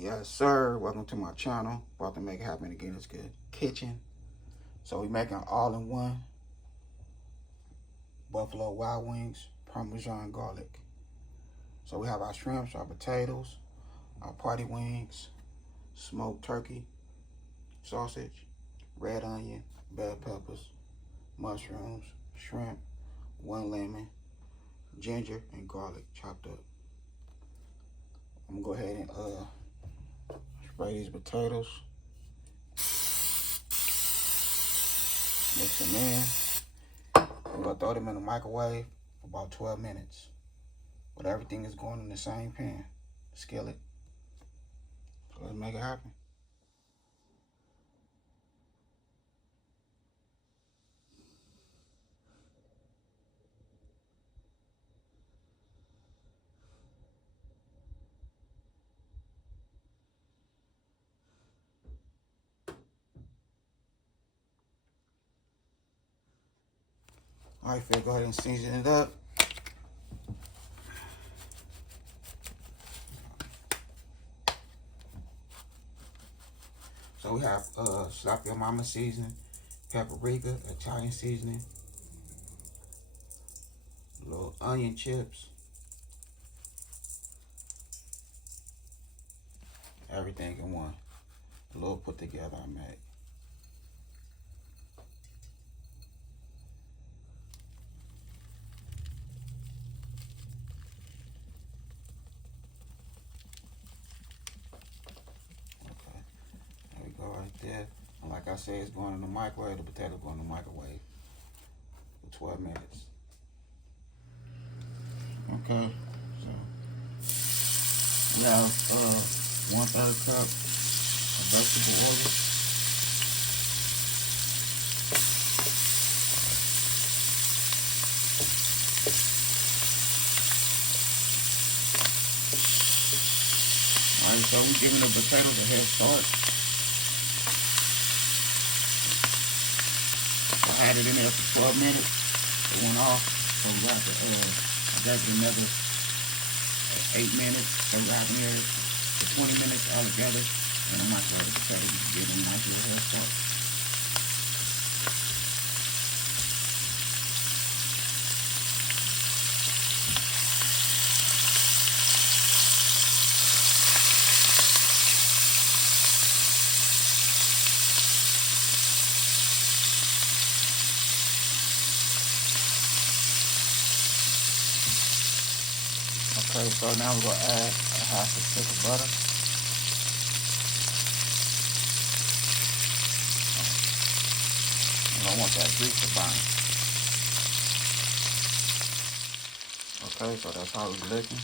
Yes, sir. Welcome to my channel. About to make it happen again. It's good kitchen. So we making all-in-one Buffalo Wild Wings, Parmesan garlic. So we have our shrimps, our potatoes, our party wings, smoked turkey, sausage, red onion, bell peppers, mushrooms, shrimp, 1 lemon, ginger, and garlic chopped up. I'm gonna go ahead and spray these potatoes. Mix them in. I'm gonna throw them in the microwave for about 12 minutes. But everything is going in the same pan, skillet. So let's make it happen. All right, Phil, go ahead and season it up. So we have Slap Your Mama seasoning, paprika, Italian seasoning, little onion chips, everything in one. A little put together I made. Okay, there we go right there. And like I said, it's going in the microwave. The potato going in the microwave for 12 minutes. Okay, so we have 1/3 cup of vegetable oil. Alright, so we're giving the potatoes a head start. I had it in there for 12 minutes. It went off. So we got to that's another 8 minutes. So we're having here for 20 minutes all together. And I'm not going to give them a nice little head start. Okay, so now we're going to add a half a stick of butter. And I want that grease to bind. Okay, so that's how it's looking.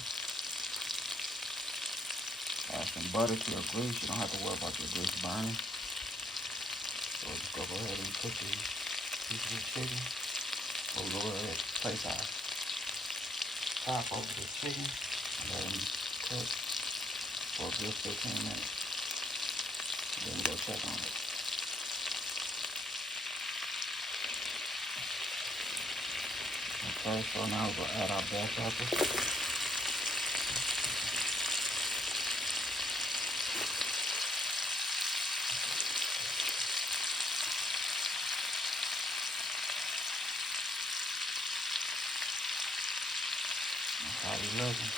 Add some butter to your grease. You don't have to worry about your grease burning. So we're just going to go ahead and cook these pieces of chicken. We'll go ahead and place our top over the chicken. Let them cook for a good 15 minutes. Then we go check on it. Okay, so now we're gonna add our bell pepper. That's how we looking.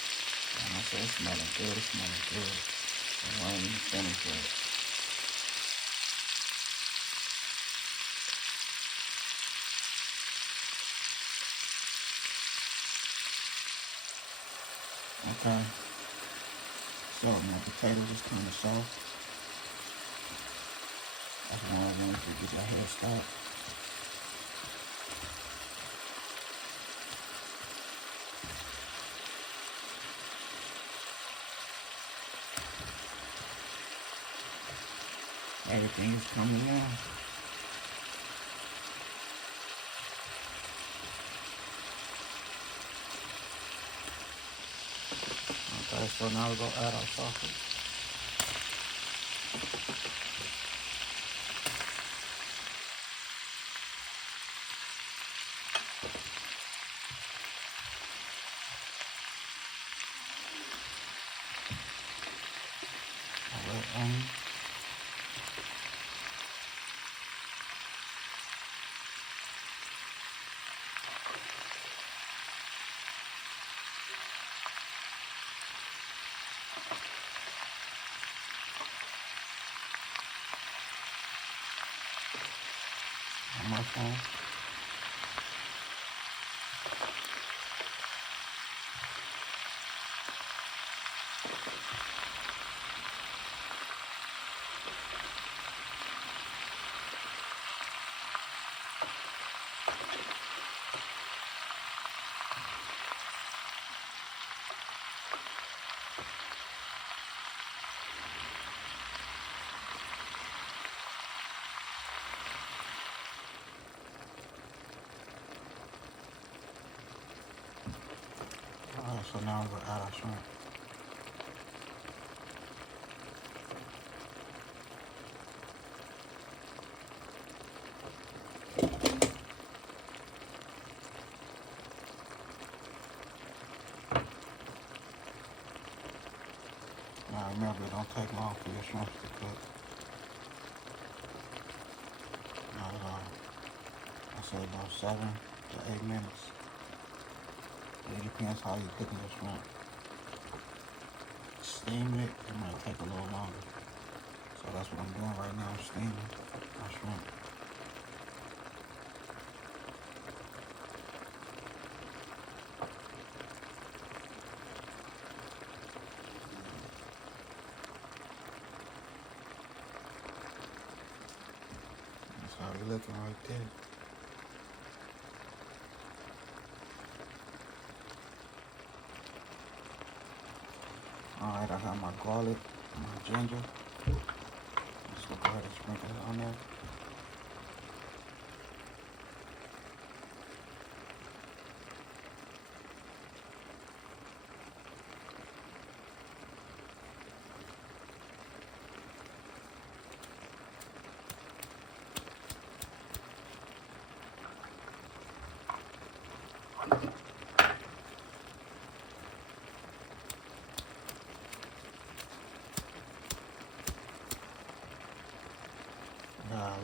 And I say it's smelling good, it's smelling good. And we ain't even finished yet. Okay. So my potatoes is kind of soft. That's why I wanted to get your head start. Everything is coming in. Okay, so now we're going to add our sausage. red onion. Mushroom. Alright, so now we're gonna add our shrimp. Now remember, it don't take long for your shrimps to cook. Not at all. I say about 7 to 8 minutes. It depends how you're cooking your shrimp. Steam it, it might take a little longer. So that's what I'm doing right now, I'm steaming my shrimp. That's how you're looking right there. Alright, I have my garlic and my ginger. Just go ahead and sprinkle it on there.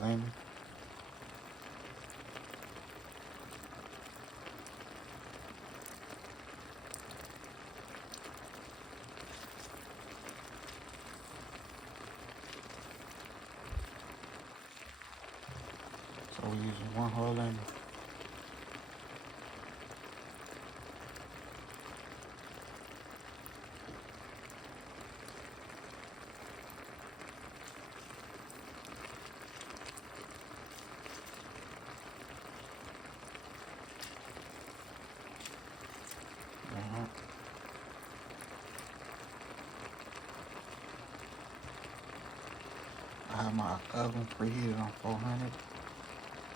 Lemon. So we're using 1 whole lemon. I have my oven preheated on 400.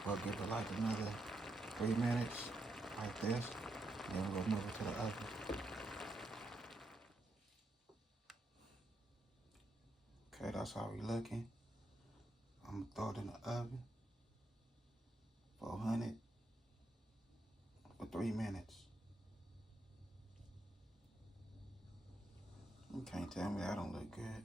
We'll give it like another 3 minutes, like this. Then we'll move it to the oven. Okay, that's how we looking. I'm gonna throw it in the oven. 400 for 3 minutes. You can't tell me that don't look good.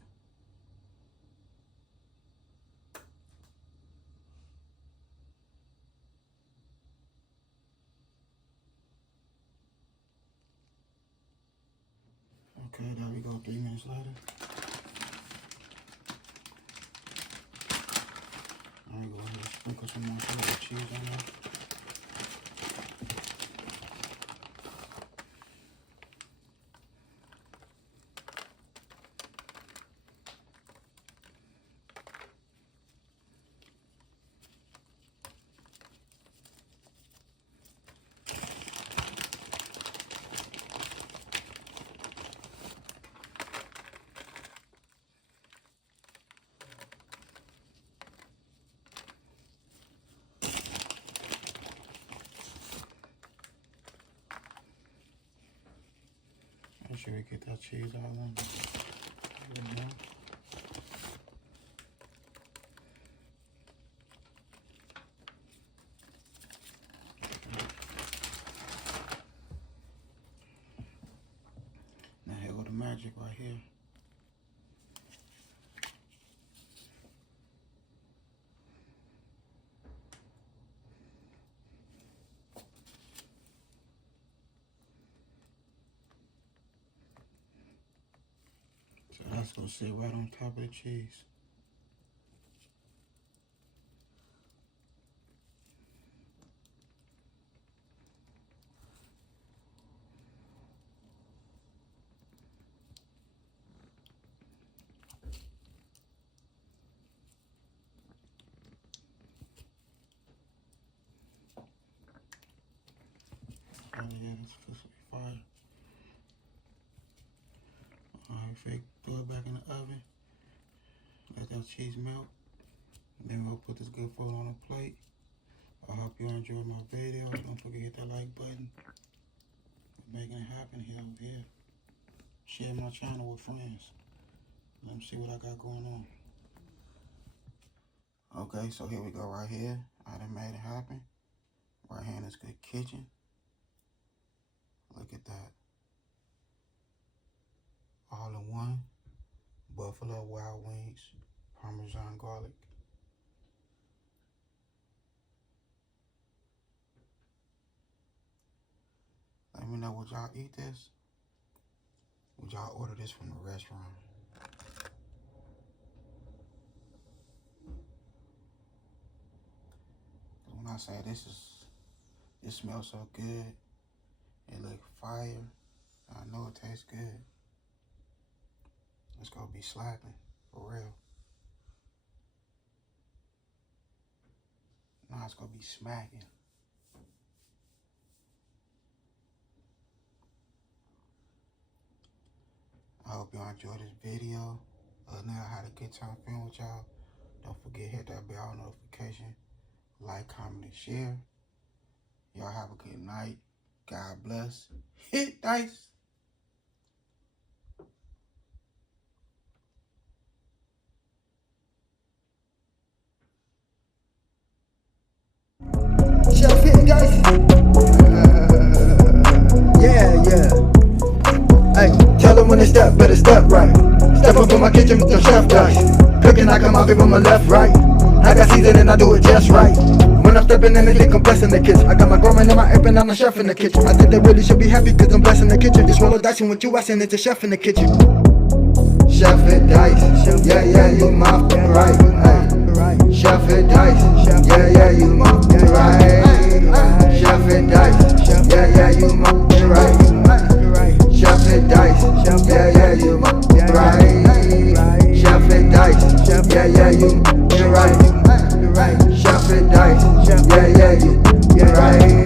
Okay, there we go, 3 minutes later. I'm gonna go ahead and sprinkle some more cheese on there. Make sure we get that cheese all on. Now here go the magic right here. That's gonna sit right on top of the cheese. Oh yeah, this is fire. Alright, throw it back in the oven. Let that cheese melt. Then we'll put this good food on a plate. I hope you enjoyed my video. Don't forget to hit that like button. We're making it happen here over here. Share my channel with friends. Let them see what I got going on. Okay, so here we go right here. I done made it happen. Right here in this good kitchen. Look at that. All in one. Buffalo wild wings. Parmesan garlic. Let me know, would y'all eat this? Would y'all order this from the restaurant? When I say this smells so good, it look fire, I know it tastes good. It's gonna be slapping, for real. Now it's gonna be smacking. I hope y'all enjoyed this video. Other than that, I had a good time filming with y'all. Don't forget, hit that bell notification. Like, comment, and share. Y'all have a good night. God bless. Hit dice. Chef hitting dice. Yeah. Hey, tell them when they step, better step right. Step up in my kitchen with the chef dice. Cooking, I come out from my left, right. I got season and I do it just right. When I'm stepping in, they think I'm blessing the kitchen. I got my grandma in my apron, I'm a chef in the kitchen. I think they really should be happy cause I'm blessing the kitchen. Just roll a dice and what you asking, it's a chef in the kitchen. Chef it dice, yeah, you my right. Hey. Chef it dice, yeah, you my right. Chef it dice, yeah, you my right. Chef it dice, yeah, you my right. Chef it dice, yeah, you right. Chef it dice, yeah, you right.